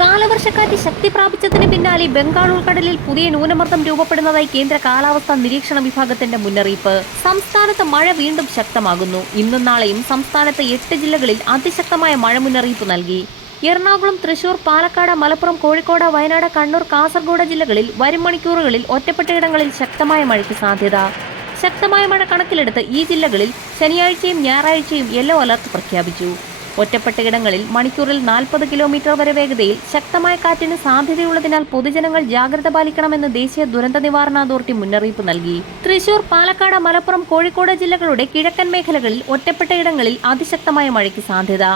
കാലവർഷക്കാറ്റ് ശക്തി പ്രാപിച്ചതിന് പിന്നാലെ ബംഗാൾ ഉൾക്കടലിൽ പുതിയ ന്യൂനമർദ്ദം രൂപപ്പെടുന്നതായി കേന്ദ്ര കാലാവസ്ഥാ നിരീക്ഷണ വിഭാഗത്തിന്റെ മുന്നറിയിപ്പ്. സംസ്ഥാനത്ത് മഴ വീണ്ടും ശക്തമാകുന്നു. ഇന്നും നാളെയും സംസ്ഥാനത്ത് എട്ട് ജില്ലകളിൽ അതിശക്തമായ മഴ മുന്നറിയിപ്പ് നൽകി. എറണാകുളം തൃശൂർ പാലക്കാട് മലപ്പുറം കോഴിക്കോട് വയനാട് കണ്ണൂർ കാസർഗോഡ് ജില്ലകളിൽ വരും മണിക്കൂറുകളിൽ ഒറ്റപ്പെട്ടയിടങ്ങളിൽ ശക്തമായ മഴയ്ക്ക് സാധ്യത. ശക്തമായ മഴ കണക്കിലെടുത്ത് ഈ ജില്ലകളിൽ ശനിയാഴ്ചയും ഞായറാഴ്ചയും യെല്ലോ അലർട്ട് പ്രഖ്യാപിച്ചു. ഒറ്റപ്പെട്ടയിടങ്ങളിൽ മണിക്കൂറിൽ നാൽപ്പത് കിലോമീറ്റർ വരെ വേഗതയിൽ ശക്തമായ കാറ്റിന് സാധ്യതയുള്ളതിനാൽ പൊതുജനങ്ങൾ ജാഗ്രത പാലിക്കണമെന്ന് ദേശീയ ദുരന്ത നിവാരണ അതോറിറ്റി മുന്നറിയിപ്പ് നൽകി. തൃശൂർ പാലക്കാട് മലപ്പുറം കോഴിക്കോട് ജില്ലകളുടെ കിഴക്കൻ മേഖലകളിൽ ഒറ്റപ്പെട്ടയിടങ്ങളിൽ അതിശക്തമായ മഴയ്ക്ക് സാധ്യത.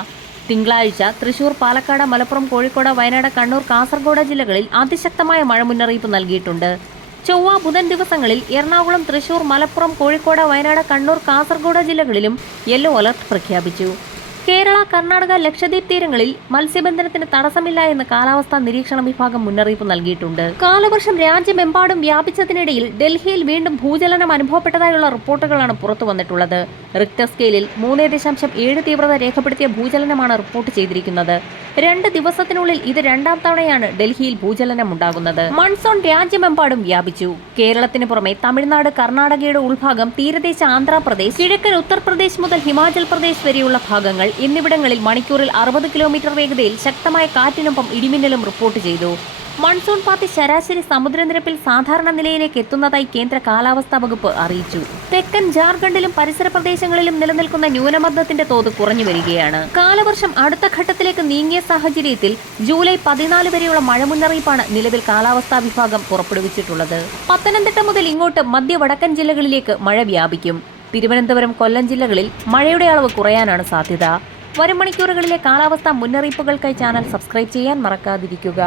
തിങ്കളാഴ്ച തൃശൂർ പാലക്കാട് മലപ്പുറം കോഴിക്കോട് വയനാട് കണ്ണൂർ കാസർഗോഡ് ജില്ലകളിൽ അതിശക്തമായ മഴ മുന്നറിയിപ്പ് നൽകിയിട്ടുണ്ട്. ചൊവ്വ ബുധൻ ദിവസങ്ങളിൽ എറണാകുളം തൃശൂർ മലപ്പുറം കോഴിക്കോട് വയനാട് കണ്ണൂർ കാസർഗോഡ് ജില്ലകളിലും യെല്ലോ അലർട്ട് പ്രഖ്യാപിച്ചു. കേരള കർണാടക ലക്ഷദ്വീപ് തീരങ്ങളിൽ മത്സ്യബന്ധനത്തിന് തടസ്സമില്ല എന്ന് കാലാവസ്ഥാ നിരീക്ഷണ വിഭാഗം മുന്നറിയിപ്പ് നൽകിയിട്ടുണ്ട്. കാലവർഷം രാജ്യമെമ്പാടും വ്യാപിച്ചതിനിടയിൽ ഡൽഹിയിൽ വീണ്ടും ഭൂചലനം അനുഭവപ്പെട്ടതായുള്ള റിപ്പോർട്ടുകളാണ് പുറത്തു വന്നിട്ടുള്ളത്. റിക്ടർ സ്കെയിലിൽ മൂന്ന് ദശാംശം ഏഴ് തീവ്രത രേഖപ്പെടുത്തിയ ഭൂചലനമാണ് റിപ്പോർട്ട് ചെയ്തിരിക്കുന്നത്. രണ്ട് ദിവസത്തിനുള്ളിൽ ഇത് രണ്ടാം തവണയാണ് ഡൽഹിയിൽ ഭൂചലനം ഉണ്ടാകുന്നത് മൺസൂൺ രാജ്യമെമ്പാടും വ്യാപിച്ചു. കേരളത്തിന് പുറമെ തമിഴ്നാട് കർണാടകയുടെ ഉൾഭാഗം തീരദേശ ആന്ധ്രാപ്രദേശ് കിഴക്കൻ ഉത്തർപ്രദേശ് മുതൽ ഹിമാചൽ പ്രദേശ് വരെയുള്ള ഭാഗങ്ങൾ എന്നിവിടങ്ങളിൽ മണിക്കൂറിൽ അറുപത് കിലോമീറ്റർ വേഗതയിൽ ശക്തമായ കാറ്റിനൊപ്പം ഇടിമിന്നലും റിപ്പോർട്ട് ചെയ്തു. മൺസൂൺ പാത്തി ശരാശരി സമുദ്രനിരപ്പിൽ സാധാരണ നിലയിലേക്ക് എത്തുന്നതായി കേന്ദ്ര കാലാവസ്ഥാ വകുപ്പ് അറിയിച്ചു. തെക്കൻ ജാർഖണ്ഡിലും പരിസര പ്രദേശങ്ങളിലും നിലനിൽക്കുന്ന ന്യൂനമർദ്ദത്തിന്റെ തോത് കുറഞ്ഞു വരികയാണ്. കാലവർഷം അടുത്ത ഘട്ടത്തിലേക്ക് നീങ്ങിയ സാഹചര്യത്തിൽ ജൂലൈ പതിനാല് വരെയുള്ള മഴ മുന്നറിയിപ്പാണ് നിലവിൽ കാലാവസ്ഥാ വിഭാഗം പുറപ്പെടുവിച്ചിട്ടുള്ളത്. പത്തനംതിട്ട മുതൽ ഇങ്ങോട്ട് മധ്യ വടക്കൻ ജില്ലകളിലേക്ക് മഴ വ്യാപിക്കും. തിരുവനന്തപുരം കൊല്ലം ജില്ലകളിൽ മഴയുടെ അളവ് കുറയാനാണ് സാധ്യത. വരും മണിക്കൂറുകളിലെ കാലാവസ്ഥാ മുന്നറിയിപ്പുകൾക്കായി ചാനൽ സബ്സ്ക്രൈബ് ചെയ്യാൻ മറക്കാതിരിക്കുക.